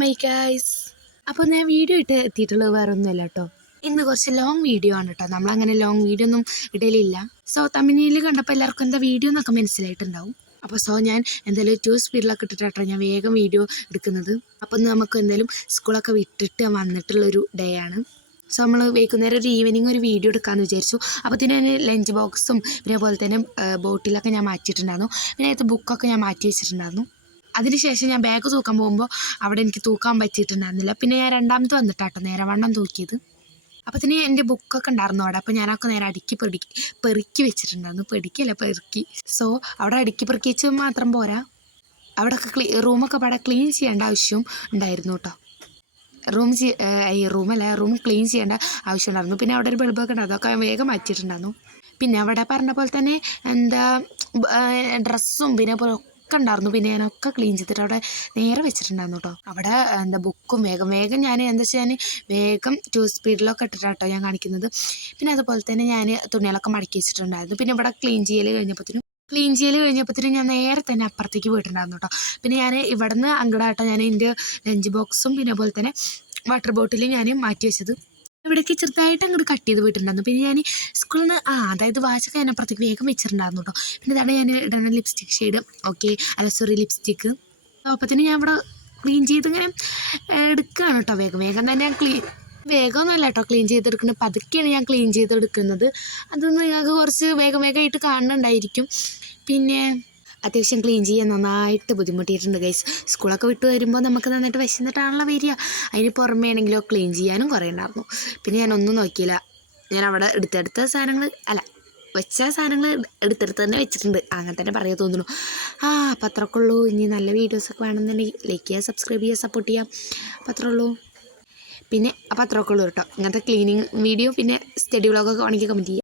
My guys. അപ്പോൾ ഞാൻ video എത്തിയിട്ടുള്ളത് വേറെ ഒന്നുമല്ല കേട്ടോ. ഇന്ന് കുറച്ച് ലോങ് വീഡിയോ ആണ് കേട്ടോ. നമ്മളങ്ങനെ ലോങ് വീഡിയോ ഒന്നും ഇടലില്ല. തമിഴിൽ കണ്ടപ്പോൾ എല്ലാവർക്കും എന്താ വീഡിയോ എന്നൊക്കെ മനസ്സിലായിട്ടുണ്ടാവും. അപ്പോൾ ഞാൻ എന്തായാലും 2 സ്പീഡിലൊക്കെ ഇട്ടിട്ടാട്ടോ ഞാൻ വേഗം വീഡിയോ എടുക്കുന്നത്. അപ്പം നമുക്ക് എന്തായാലും സ്കൂളൊക്കെ വിട്ടിട്ട് വന്നിട്ടുള്ളൊരു ഡേ ആണ്. നമ്മൾ വൈകുന്നേരം ഒരു ഈവനിങ് ഒരു വീഡിയോ എടുക്കാമെന്ന് വിചാരിച്ചു. അപ്പോഴത്തേനും ഞാൻ ലഞ്ച് ബോക്സും പിന്നെ അതുപോലെ തന്നെ ബോട്ടിലൊക്കെ ഞാൻ മാറ്റിയിട്ടുണ്ടായിരുന്നു. പിന്നെ അതിനകത്ത് ബുക്കൊക്കെ ഞാൻ മാറ്റി വെച്ചിട്ടുണ്ടായിരുന്നു. അതിനുശേഷം ഞാൻ ബാഗ് തൂക്കാൻ പോകുമ്പോൾ അവിടെ എനിക്ക് തൂക്കാൻ പറ്റിയിട്ടുണ്ടായിരുന്നില്ല. പിന്നെ ഞാൻ രണ്ടാമത് വന്നിട്ടാട്ടോ നേരെ വണ്ണം തൂക്കിയത്. അപ്പോഴത്തേന് എൻ്റെ ബുക്കൊക്കെ ഉണ്ടായിരുന്നു അവിടെ. അപ്പോൾ ഞാനൊക്കെ നേരെ പെറുക്കി വെച്ചിട്ടുണ്ടായിരുന്നു. പെറുക്കി. അവിടെ അടുക്കി പെറുക്കി വെച്ചാൽ മാത്രം പോരാ, അവിടെയൊക്കെ റൂമൊക്കെ അവിടെ ക്ലീൻ ചെയ്യേണ്ട ആവശ്യം ഉണ്ടായിരുന്നു കേട്ടോ. റൂം ക്ലീൻ ചെയ്യേണ്ട ആവശ്യം ഉണ്ടായിരുന്നു. പിന്നെ അവിടെ ഒരു ബൾബൊക്കെ ഉണ്ട്, അതൊക്കെ വേഗം മാറ്റിയിട്ടുണ്ടായിരുന്നു. പിന്നെ അവിടെ പറഞ്ഞ പോലെ തന്നെ ഡ്രസ്സും പിന്നെ ഒക്കെ ഉണ്ടായിരുന്നു. പിന്നെ ഞാനൊക്കെ ക്ലീൻ ചെയ്തിട്ട് അവിടെ നേരെ വെച്ചിട്ടുണ്ടായിരുന്നു കേട്ടോ. അവിടെ ബുക്കും വേഗം ഞാൻ വേഗം 2 സ്പീഡിലൊക്കെ ഇട്ടിട്ടാട്ടോ ഞാൻ കാണിക്കുന്നത്. പിന്നെ അതുപോലെ തന്നെ ഞാൻ തുണികളൊക്കെ മടക്കി വെച്ചിട്ടുണ്ടായിരുന്നു. പിന്നെ ഇവിടെ ക്ലീൻ ചെയ്യൽ കഴിഞ്ഞപ്പോഴത്തേനും ഞാൻ നേരെ തന്നെ അപ്പുറത്തേക്ക് പോയിട്ടുണ്ടായിരുന്നു കേട്ടോ. പിന്നെ ഞാൻ ഇവിടെ നിന്ന് അങ്ങോട്ടാട്ടോ ഞാൻ എൻ്റെ ലഞ്ച് ബോക്സും പിന്നെ അതുപോലെ തന്നെ വാട്ടർ ബോട്ടിലും ഞാൻ മാറ്റി വെച്ചത്. ഇവിടേക്ക് ചെറുതായിട്ട് അങ്ങോട്ട് കട്ട് ചെയ്ത് പോയിട്ടുണ്ടായിരുന്നു. പിന്നെ ഞാൻ സ്കൂളിൽ നിന്ന് അതായത് വാച്ചൊക്കെ ഞാൻ അപ്പുറത്തേക്ക് വേഗം വെച്ചിട്ടുണ്ടായിരുന്നു കേട്ടോ. പിന്നെ ഇതാണ് ഞാൻ ഇടുന്ന ലിപ്സ്റ്റിക് ഷെയ്ഡ്. ലിപ്സ്റ്റിക്ക്. അപ്പോഴത്തേനും ഞാൻ ഇവിടെ ക്ലീൻ ചെയ്ത് ഇങ്ങനെ എടുക്കുകയാണ് കേട്ടോ. വേഗം തന്നെ ഞാൻ വേഗമൊന്നുമല്ല കേട്ടോ ക്ലീൻ ചെയ്തെടുക്കുന്നത്, പതുക്കെയാണ് ഞാൻ ക്ലീൻ ചെയ്തെടുക്കുന്നത്. അതൊന്ന് നിങ്ങൾക്ക് കുറച്ച് വേഗമായിട്ട് കാണുന്നുണ്ടായിരിക്കും. പിന്നെ അത്യാവശ്യം ക്ലീൻ ചെയ്യാൻ നന്നായിട്ട് ബുദ്ധിമുട്ടിയിട്ടുണ്ട് ഗൈസ്. സ്കൂളൊക്കെ വിട്ട് വരുമ്പോൾ നമുക്ക് നന്നായിട്ട് വിശന്നിട്ടാണല്ലോ വരിക. അതിന് പുറമേ ആണെങ്കിലോ ക്ലീൻ ചെയ്യാനും കുറേ ഉണ്ടായിരുന്നു. പിന്നെ ഞാനൊന്നും നോക്കിയില്ല. ഞാൻ അവിടെ എടുത്തെടുത്ത സാധനങ്ങൾ വെച്ച സാധനങ്ങൾ എടുത്തെടുത്ത് തന്നെ വെച്ചിട്ടുണ്ട്, അങ്ങനെ തന്നെ പറയാൻ തോന്നുന്നു. അപ്പം അത്രയൊക്കെ ഉള്ളൂ. ഇനി നല്ല വീഡിയോസൊക്കെ വേണമെന്നുണ്ടെങ്കിൽ ലൈക്ക് ചെയ്യുക, സബ്സ്ക്രൈബ് ചെയ്യുക, സപ്പോർട്ട് ചെയ്യാം. അപ്പം അത്രേ ഉള്ളൂ. പിന്നെ അപ്പം അത്രയൊക്കെ ഉള്ളൂ കേട്ടോ. ഇങ്ങനത്തെ ക്ലീനിങ് വീഡിയോ പിന്നെ സ്റ്റഡി വ്ളോഗൊക്കെ വേണമെങ്കിൽ കമൻറ്റ് ചെയ്യുക.